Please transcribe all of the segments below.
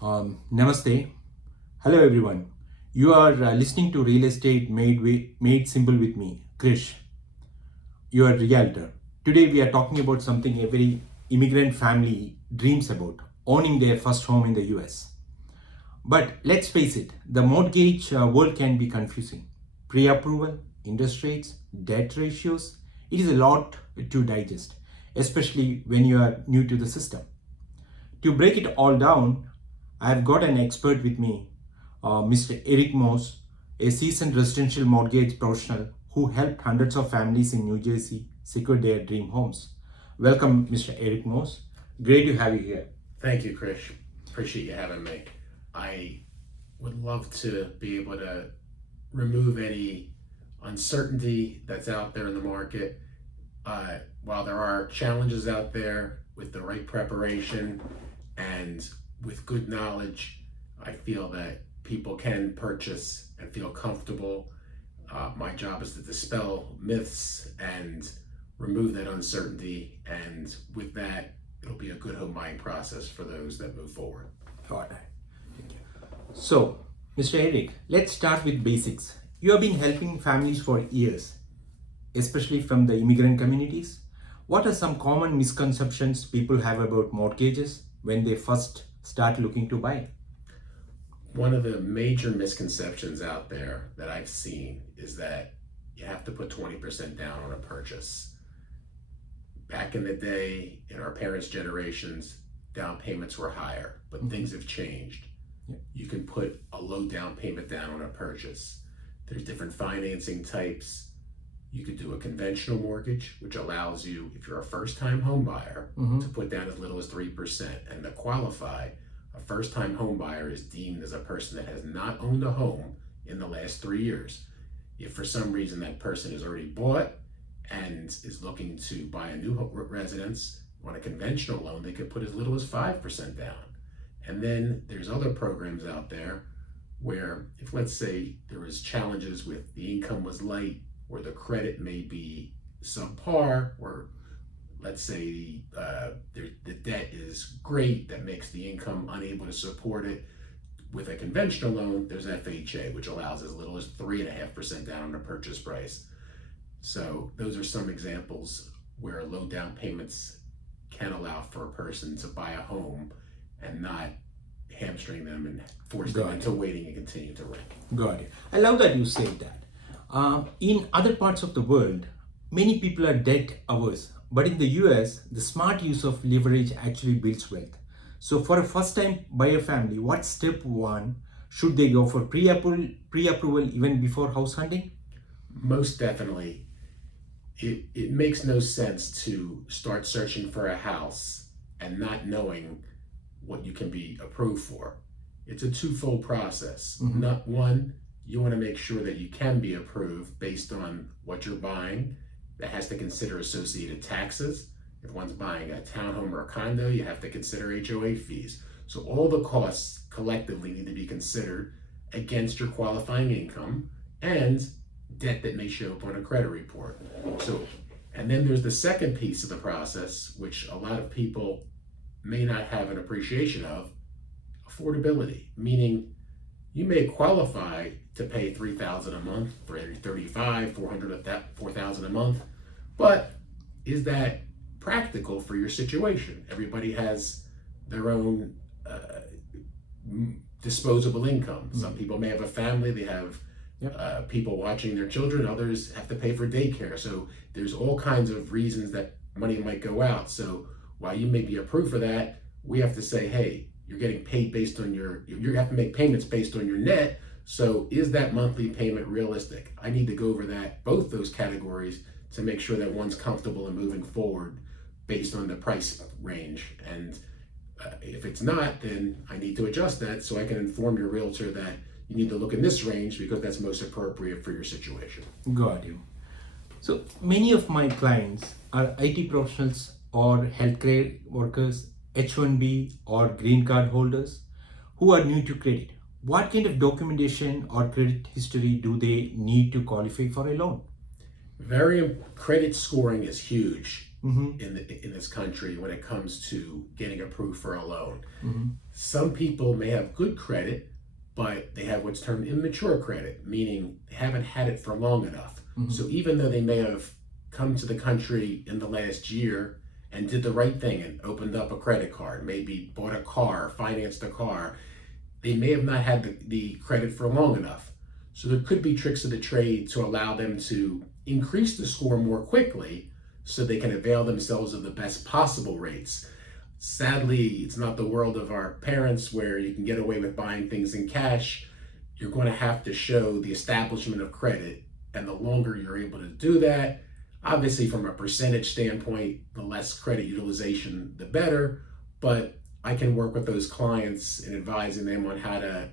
Namaste. Hello everyone. You are listening to Real Estate Made Simple with me, Krish, your realtor. Today we are talking about something every immigrant family dreams about, owning their first home in the US. But let's face it, the mortgage world can be confusing. Pre-approval, interest rates, debt ratios, it is a lot to digest, especially when you are new to the system. To break it all down, I've got an expert with me, Mr. Eric Morse, a seasoned residential mortgage professional who helped hundreds of families in New Jersey secure their dream homes. Welcome, Mr. Eric Morse. Great to have you here. Thank you, Krish. Appreciate you having me. I would love to be able to remove any uncertainty that's out there in the market. While there are challenges out there, with the right preparation and with good knowledge, I feel that people can purchase and feel comfortable. My job is to dispel myths and remove that uncertainty, and with that, it'll be a good home buying process for those that move forward. All right. Thank you. So, Mr. Eric, let's start with basics. You have been helping families for years, especially from the immigrant communities. What are some common misconceptions people have about mortgages when they first start looking to buy? One of the major misconceptions out there that I've seen is that you have to put 20% down on a purchase. Back in the day, in our parents' generations, down payments were higher, but things have changed. You can put a low down payment down on a purchase. There's different financing types. You could do a conventional mortgage, which allows you, if you're a first-time home buyer, to put down as little as 3%. And to qualify, a first-time home buyer is deemed as a person that has not owned a home in the last 3 years. If for some reason that person has already bought and is looking to buy a new residence on a conventional loan, they could put as little as 5% down. And then there's other programs out there where, if let's say there was challenges with the income was light, or the credit may be subpar, or let's say the debt is great that makes the income unable to support it. With a conventional loan, there's FHA, which allows as little as 3.5% down on the purchase price. So those are some examples where low down payments can allow for a person to buy a home and not hamstring them and force them into waiting and continue to rent. Got it. I love that you said that. In other parts of the world, many people are debt averse, but in the US, the smart use of leverage actually builds wealth. So for a first-time buyer family, what's step one? Should they go for pre-approval even before house hunting? Most definitely. It makes no sense to start searching for a house and not knowing what you can be approved for. It's a twofold process. Not one, you want to make sure that you can be approved based on what you're buying. That has to consider associated taxes. If one's buying a townhome or a condo, you have to consider HOA fees. So all the costs collectively need to be considered against your qualifying income and debt that may show up on a credit report. So, and then there's the second piece of the process, which a lot of people may not have an appreciation of: affordability, meaning you may qualify to pay $3,000 a month, $335, $400, $4,000 a month, but is that practical for your situation? Everybody has their own disposable income. Some people may have a family, they have people watching their children, others have to pay for daycare. So there's all kinds of reasons that money might go out. So while you may be approved for that, we have to say, hey, you're getting paid based on you have to make payments based on your net. So is that monthly payment realistic? I need to go over both those categories to make sure that one's comfortable in moving forward based on the price range. And if it's not, then I need to adjust that so I can inform your realtor that you need to look in this range because that's most appropriate for your situation. Got you. So many of my clients are IT professionals or healthcare workers, H-1B or green card holders who are new to credit. What kind of documentation or credit history do they need to qualify for a loan? Credit scoring is huge in this country when it comes to getting approved for a loan. Mm-hmm. Some people may have good credit, but they have what's termed immature credit, meaning they haven't had it for long enough. Mm-hmm. So even though they may have come to the country in the last year and did the right thing and opened up a credit card, maybe bought a car, financed a car, they may have not had the credit for long enough. So there could be tricks of the trade to allow them to increase the score more quickly so they can avail themselves of the best possible rates. Sadly, it's not the world of our parents where you can get away with buying things in cash. You're going to have to show the establishment of credit, and the longer you're able to do that, obviously from a percentage standpoint, the less credit utilization, the better, but I can work with those clients in advising them on how to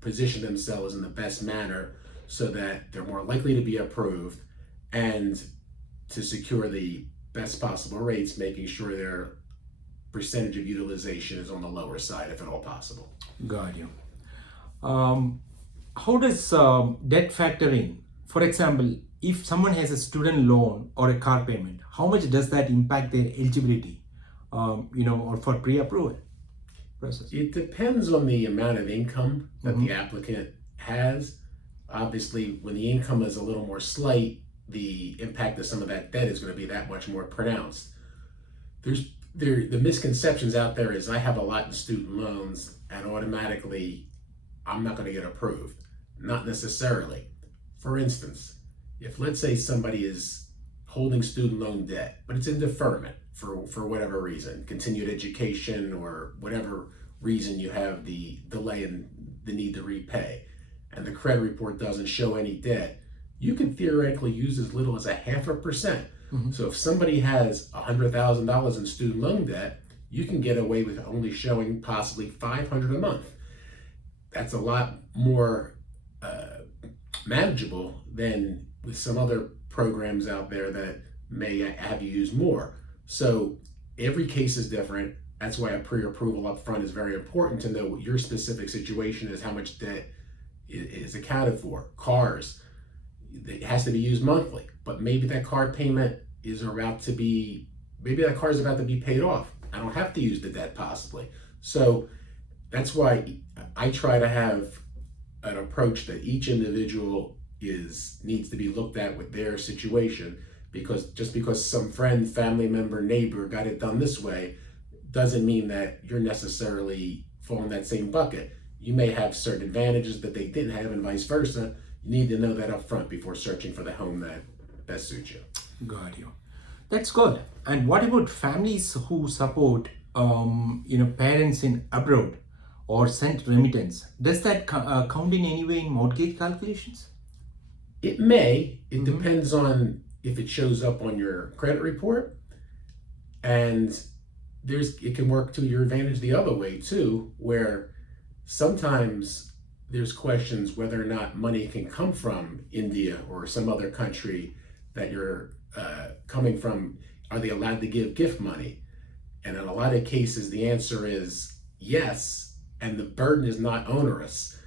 position themselves in the best manner so that they're more likely to be approved and to secure the best possible rates, making sure their percentage of utilization is on the lower side if at all possible. Got you. How does debt factor in? For example, if someone has a student loan or a car payment, how much does that impact their eligibility, or for pre-approval process? It depends on the amount of income that the applicant has. Obviously, when the income is a little more slight, the impact of some of that debt is going to be that much more pronounced. The misconceptions out there is I have a lot in student loans and automatically I'm not going to get approved. Not necessarily. For instance, if let's say somebody is holding student loan debt, but it's in deferment for whatever reason, continued education or whatever reason you have the delay in the need to repay, and the credit report doesn't show any debt, you can theoretically use as little as 0.5%. So if somebody has $100,000 in student loan debt, you can get away with only showing possibly $500 a month. That's a lot more manageable than with some other programs out there that may have you use more. So every case is different. That's why a pre-approval up front is very important to know what your specific situation is, how much debt is accounted for. Cars, it has to be used monthly, but maybe that car payment is maybe that car is about to be paid off. I don't have to use the debt possibly. So that's why I try to have an approach that each individual needs to be looked at with their situation, because just because some friend, family member, neighbor got it done this way doesn't mean that you're necessarily fall in that same bucket. You may have certain advantages that they didn't have and vice versa. You need to know that up front before searching for the home that best suits you. Got you. That's good. And what about families who support, parents in abroad or sent remittance? Does that count in any way in mortgage calculations? It may. It depends on if it shows up on your credit report, and it can work to your advantage the other way too, where sometimes there's questions whether or not money can come from India or some other country that you're coming from. Are they allowed to give gift money? And in a lot of cases, the answer is yes, and the burden is not onerous.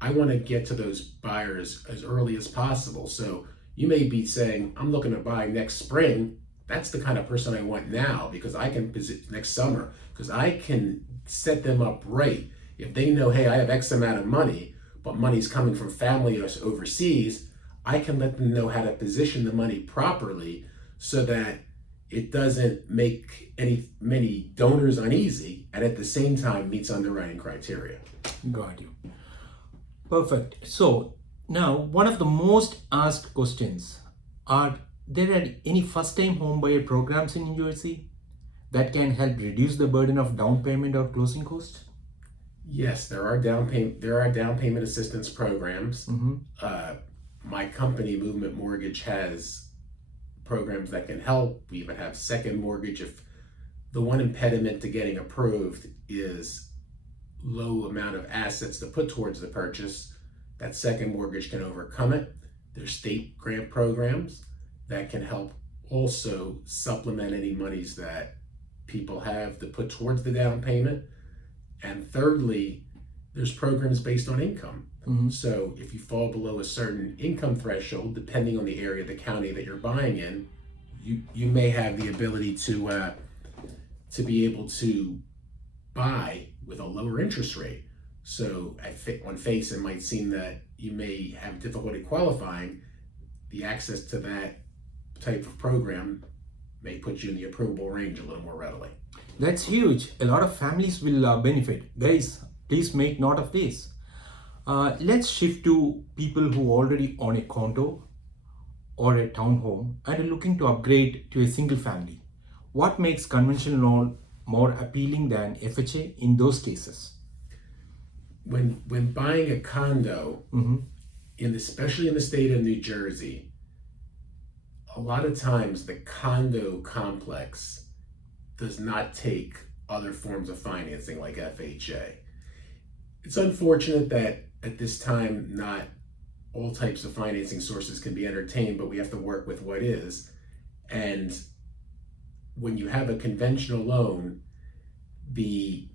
I want to get to those buyers as early as possible. So you may be saying, I'm looking to buy next spring. That's the kind of person I want now, because I can next summer, because I can set them up right. If they know, hey, I have X amount of money, but money's coming from family overseas, I can let them know how to position the money properly so that it doesn't make many donors uneasy, and at the same time meets underwriting criteria. Got you. Perfect. So now, one of the most asked questions are there any first-time homebuyer programs in New Jersey that can help reduce the burden of down payment or closing costs? Yes, there are down payment assistance programs. My company, Movement Mortgage, has programs that can help. We even have second mortgage. If the one impediment to getting approved is low amount of assets to put towards the purchase, that second mortgage can overcome it. There's state grant programs that can help also supplement any monies that people have to put towards the down payment. And thirdly, there's programs based on income. So if you fall below a certain income threshold, depending on the area of the county that you're buying in, you may have the ability to be able to buy with a lower interest rate. So on face, it might seem that you may have difficulty qualifying. The access to that type of program may put you in the approvable range a little more readily. That's huge. A lot of families will benefit. Guys, please make note of this. Let's shift to people who already own a condo or a townhome and are looking to upgrade to a single family. What makes conventional loan more appealing than FHA in those cases? When buying a condo, especially in the state of New Jersey, a lot of times the condo complex does not take other forms of financing like FHA. It's unfortunate that at this time not all types of financing sources can be entertained, but we have to work with what is. And when you have a conventional loan, the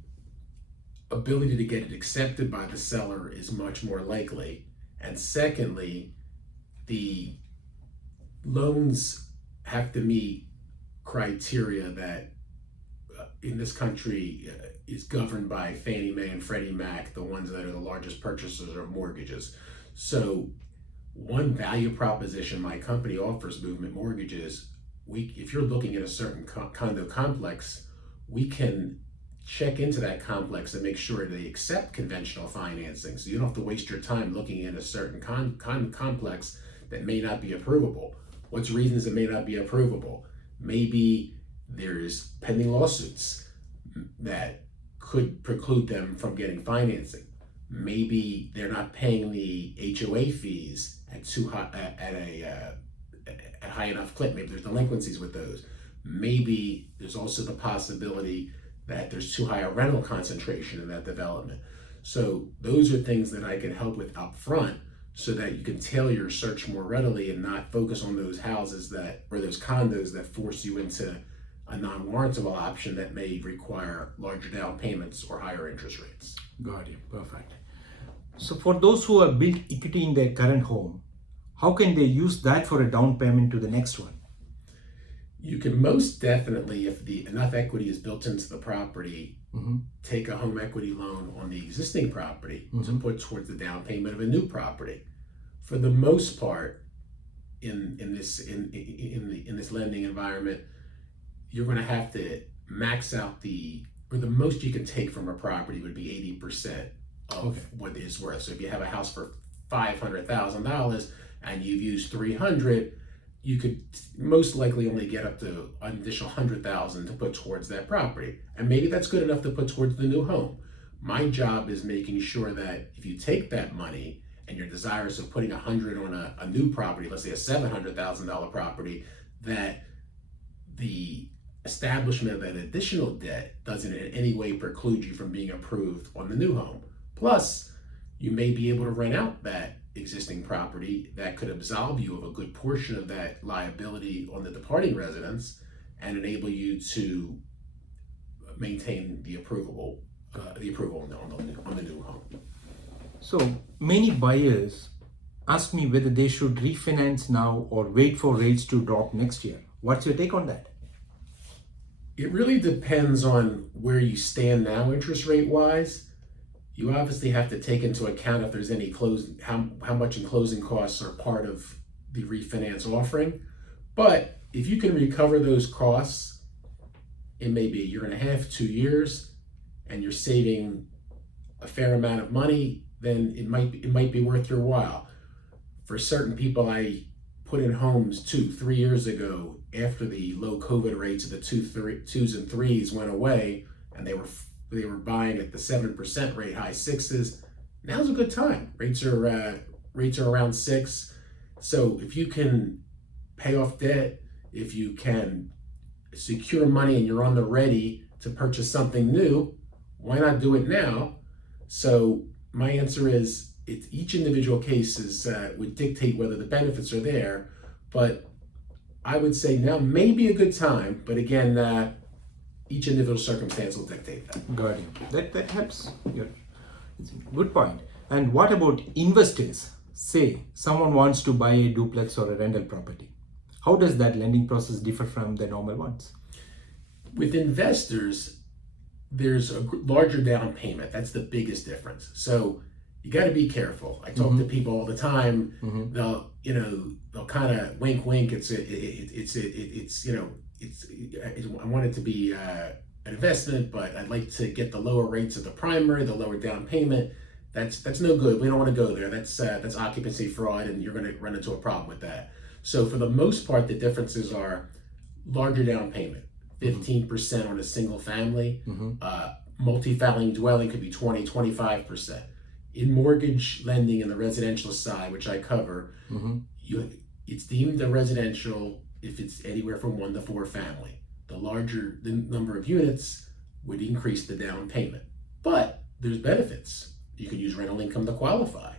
ability to get it accepted by the seller is much more likely. And secondly, the loans have to meet criteria that in this country is governed by Fannie Mae and Freddie Mac, the ones that are the largest purchasers of mortgages. So one value proposition my company offers, Movement Mortgages, if you're looking at a certain condo complex, we can check into that complex and make sure they accept conventional financing. So you don't have to waste your time looking at a certain complex that may not be approvable. What's reasons it may not be approvable? Maybe there's pending lawsuits that could preclude them from getting financing. Maybe they're not paying the HOA fees at a high enough clip. Maybe there's delinquencies with those. Maybe there's also the possibility that there's too high a rental concentration in that development. So those are things that I can help with up front so that you can tailor your search more readily and not focus on those houses or those condos that force you into a non-warrantable option that may require larger down payments or higher interest rates. Got it. Perfect. So for those who have built equity in their current home, how can they use that for a down payment to the next one? You can most definitely, if enough equity is built into the property, take a home equity loan on the existing property to put towards the down payment of a new property. For the most part, in this lending environment, you're going to have to max out the most you can take from a property would be 80% of what it's worth. So if you have a house for $500,000 and you've used $300,000, you could most likely only get up to an additional $100,000 to put towards that property. And maybe that's good enough to put towards the new home. My job is making sure that if you take that money and you're desirous of putting $100,000 on a new property, let's say a $700,000 property, that the establishment of that additional debt doesn't in any way preclude you from being approved on the new home. Plus, you may be able to rent out that existing property that could absolve you of a good portion of that liability on the departing residence and enable you to maintain the approval on the new home. So many buyers ask me whether they should refinance now or wait for rates to drop next year. What's your take on that? It really depends on where you stand now interest rate wise. You obviously have to take into account if there's any how much in closing costs are part of the refinance offering. But if you can recover those costs in maybe a year and a half, 2 years, and you're saving a fair amount of money, then it might be worth your while. For certain people, I put in homes 2-3 years ago after the low COVID rates of the 2s and 3s went away, and they were buying at the 7% rate, high 6s. Now's a good time. Rates are around 6. So if you can pay off debt, if you can secure money and you're on the ready to purchase something new, why not do it now? So my answer is each individual case would dictate whether the benefits are there, but I would say now may be a good time, but again, each individual circumstance will dictate that. Got it. That helps. Good point. And what about investors? Say someone wants to buy a duplex or a rental property. How does that lending process differ from the normal ones? With investors, there's a larger down payment. That's the biggest difference. So you got to be careful. I talk to people all the time. They'll kind of wink, wink. I want it to be an investment, but I'd like to get the lower rates of the primary, the lower down payment. That's no good. We don't want to go there. That's occupancy fraud, and you're going to run into a problem with that. So for the most part, the differences are larger down payment. 15% on a single family. Multifamily dwelling could be 20, 25%. In mortgage lending in the residential side, which I cover, it's deemed a residential if it's anywhere from 1 to 4 family. The larger the number of units would increase the down payment. But there's benefits. You can use rental income to qualify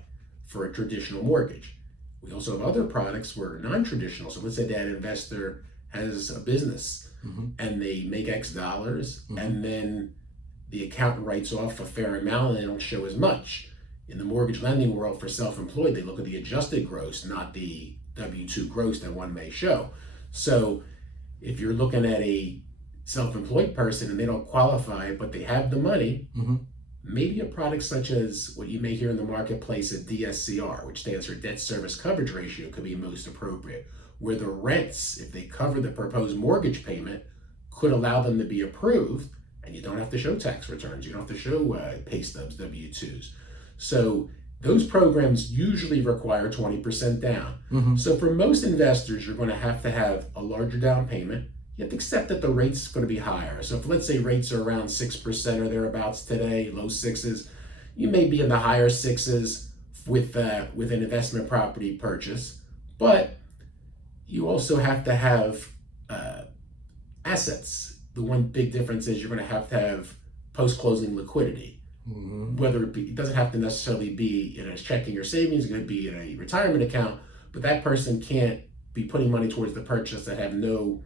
for a traditional mortgage. We also have other products where non-traditional. So let's say that investor has a business and they make X dollars, and then the accountant writes off a fair amount and they don't show as much. In the mortgage lending world for self-employed, they look at the adjusted gross, not the W-2 gross that one may show. So if you're looking at a self-employed person and they don't qualify, but they have the money, maybe a product such as what you may hear in the marketplace, a DSCR, which stands for debt service coverage ratio, could be most appropriate, where the rents, if they cover the proposed mortgage payment, could allow them to be approved, and you don't have to show tax returns, you don't have to show pay stubs, W-2s. So those programs usually require 20% down. So for most investors, you're going to have a larger down payment. You have to accept that the rate's going to be higher. So if let's say rates are around 6% or thereabouts today, low 6s, you may be in the higher 6s with an investment property purchase. But you also have to have assets. The one big difference is you're going to have post-closing liquidity. Whether it doesn't have to necessarily be in a checking or savings, it's going to be in a retirement account, but that person can't be putting money towards the purchase that have no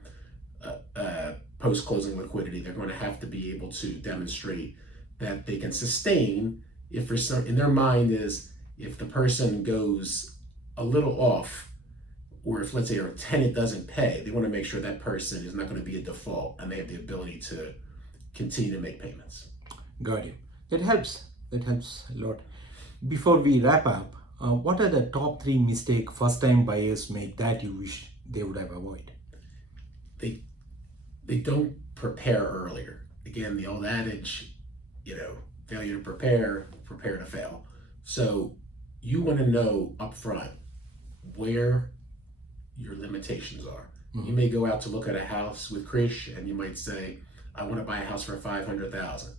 post-closing liquidity. They're going to have to be able to demonstrate that they can sustain if for some, in their mind is if the person goes a little off, or if let's say a tenant doesn't pay, they want to make sure that person is not going to be a default and they have the ability to continue to make payments. Got you. That helps a lot. Before we wrap up, what are the top 3 mistakes first-time buyers make that you wish they would have avoided? They don't prepare earlier. Again, the old adage, failure to prepare to fail. So you want to know upfront where your limitations are. You may go out to look at a house with Krish and you might say, I want to buy a house for $500,000.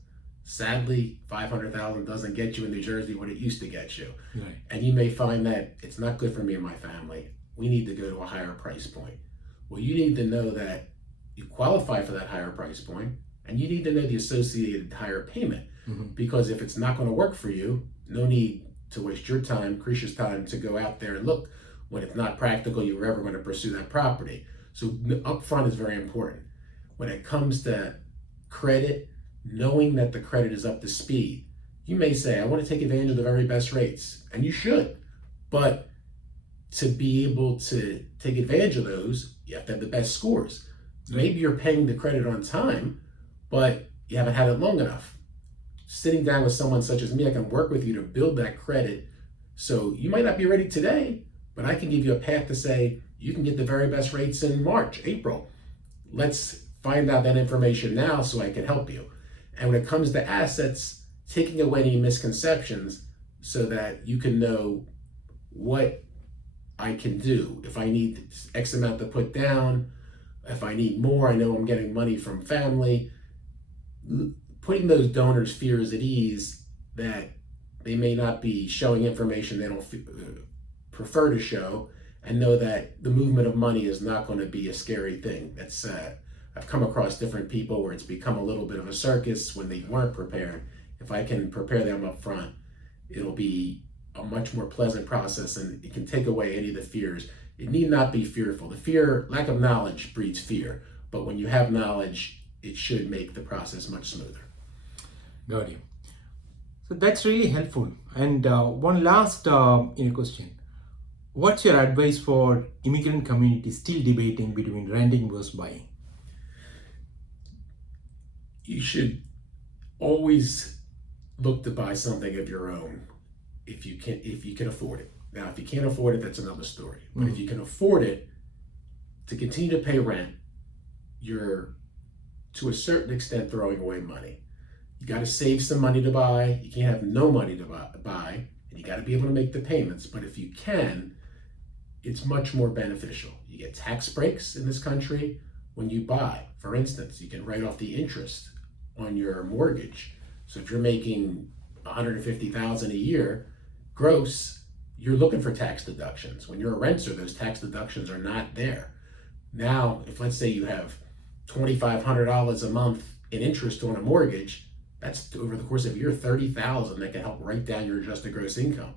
Sadly, $500,000 doesn't get you in New Jersey what it used to get you. Right. And you may find that it's not good for me and my family. We need to go to a higher price point. Well, you need to know that you qualify for that higher price point, and you need to know the associated higher payment. Because if it's not going to work for you, no need to waste your time, Krish's time, to go out there and look when it's not practical you were ever going to pursue that property. So upfront is very important. When it comes to credit, knowing that the credit is up to speed. You may say, I want to take advantage of the very best rates, and you should. But to be able to take advantage of those, you have to have the best scores. Maybe you're paying the credit on time, but you haven't had it long enough. Sitting down with someone such as me, I can work with you to build that credit. So you might not be ready today, but I can give you a path to say, you can get the very best rates in March, April. Let's find out that information now so I can help you. And when it comes to assets, taking away any misconceptions so that you can know what I can do. If I need X amount to put down, if I need more, I know I'm getting money from family. Putting those donors' fears at ease that they may not be showing information they don't prefer to show, and know that the movement of money is not going to be a scary thing. That's I've come across different people where it's become a little bit of a circus when they weren't prepared. If I can prepare them up front, it'll be a much more pleasant process, and it can take away any of the fears. It need not be fearful. Lack of knowledge breeds fear, but when you have knowledge, it should make the process much smoother. Got you. So that's really helpful. And one last question. What's your advice for immigrant community still debating between renting versus buying? You should always look to buy something of your own if you can afford it. Now, if you can't afford it, that's another story. But if you can afford it, to continue to pay rent, you're to a certain extent throwing away money. You got to save some money to buy. You can't have no money to buy, and you got to be able to make the payments. But if you can, it's much more beneficial. You get tax breaks in this country when you buy. For instance, you can write off the interest on your mortgage. So if you're making $150,000 a year gross, you're looking for tax deductions. When you're a renter, those tax deductions are not there. Now, if let's say you have $2,500 a month in interest on a mortgage, that's over the course of a year, $30,000 that can help write down your adjusted gross income.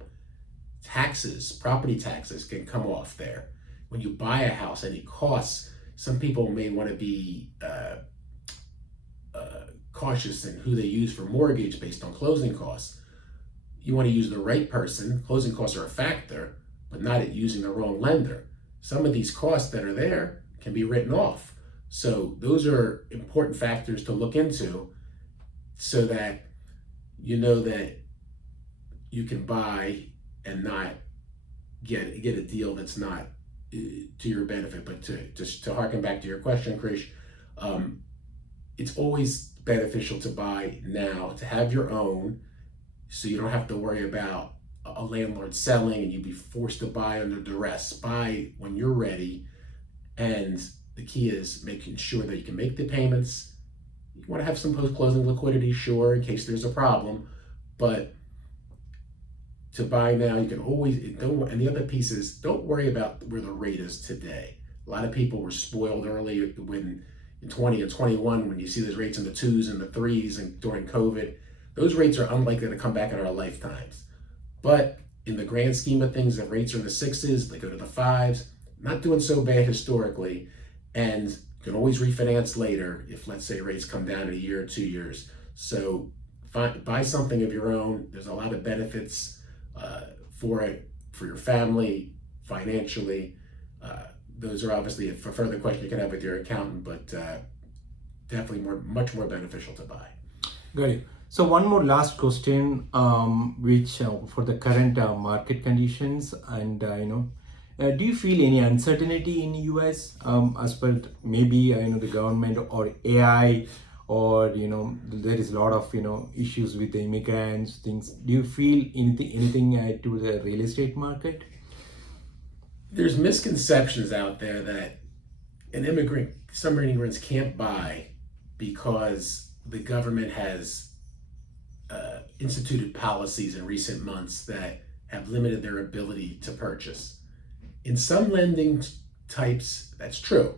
Taxes, property taxes can come off there. When you buy a house, any costs, some people may want to be cautious in who they use for mortgage based on closing costs. You want to use the right person. Closing costs are a factor, but not using the wrong lender. Some of these costs that are there can be written off. So those are important factors to look into so that you know that you can buy and not get a deal that's not to your benefit. But to harken back to your question, Krish, it's always beneficial to buy now, to have your own, so you don't have to worry about a landlord selling and you'd be forced to buy under duress. Buy when you're ready, and the key is making sure that you can make the payments. You want to have some post-closing liquidity, sure, in case there's a problem, but to buy now, you can always, and the other piece is, don't worry about where the rate is today. A lot of people were spoiled early when in 20 and 21, when you see those rates in the 2s and the 3s and during COVID. Those rates are unlikely to come back in our lifetimes. But in the grand scheme of things, if rates are in the 6s, they go to the 5s, not doing so bad historically, and you can always refinance later if, let's say, rates come down in a year or 2 years. So buy something of your own. There's a lot of benefits for it, for your family, financially. Those are obviously, for further question you can have with your accountant, but definitely much more beneficial to buy. Got it. So one more last question, which for the current market conditions, and do you feel any uncertainty in the US as per maybe the government or AI, or there is a lot of issues with the immigrants things? Do you feel anything to the real estate market? There's misconceptions out there that some immigrants can't buy because the government has instituted policies in recent months that have limited their ability to purchase. In some lending types, that's true.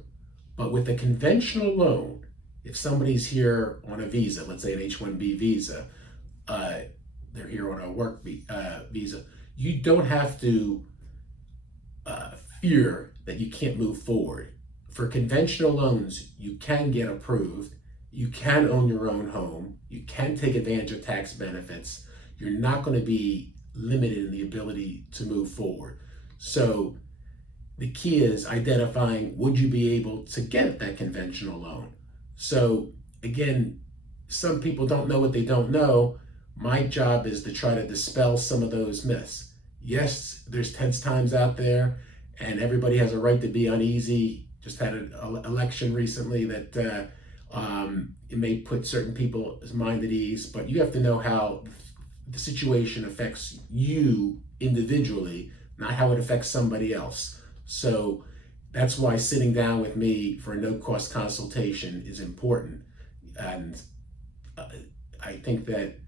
But with a conventional loan, if somebody's here on a visa, let's say an H-1B visa, they're here on a work visa, you don't have to fear that you can't move forward. For conventional loans, you can get approved, you can own your own home, you can take advantage of tax benefits, you're not going to be limited in the ability to move forward. So the key is identifying, would you be able to get that conventional loan? So again, some people don't know what they don't know. My job is to try to dispel some of those myths. Yes, there's tense times out there, and everybody has a right to be uneasy. Just had an election recently that it may put certain people's mind at ease, but you have to know how the situation affects you individually, not how it affects somebody else. So that's why sitting down with me for a no-cost consultation is important. And I think that,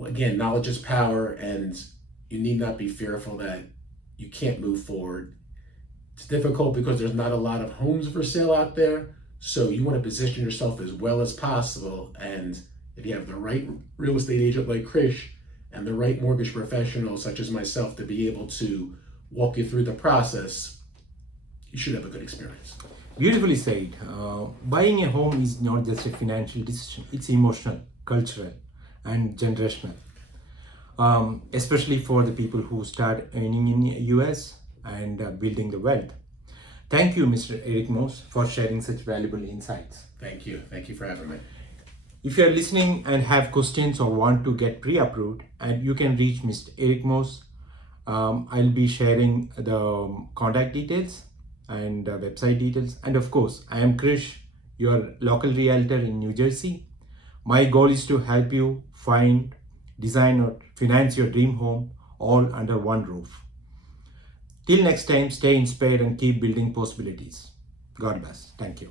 again, knowledge is power, and you need not be fearful that you can't move forward. It's difficult because there's not a lot of homes for sale out there, so you want to position yourself as well as possible. And if you have the right real estate agent like Krish and the right mortgage professional such as myself to be able to walk you through the process, you should have a good experience. Beautifully said. Buying a home is not just a financial decision, it's emotional, cultural, and generational. especially for the people who start earning in US and building the wealth. Thank you, Mr. Eric Morse, for sharing such valuable insights. Thank you. Thank you for having me. If you are listening and have questions or want to get pre-approved, and you can reach Mr. Eric Morse. I'll be sharing the contact details and website details. And of course, I am Krish, your local realtor in New Jersey. My goal is to help you find, design, or finance your dream home all under one roof. Till next time, stay inspired and keep building possibilities. God bless. Thank you.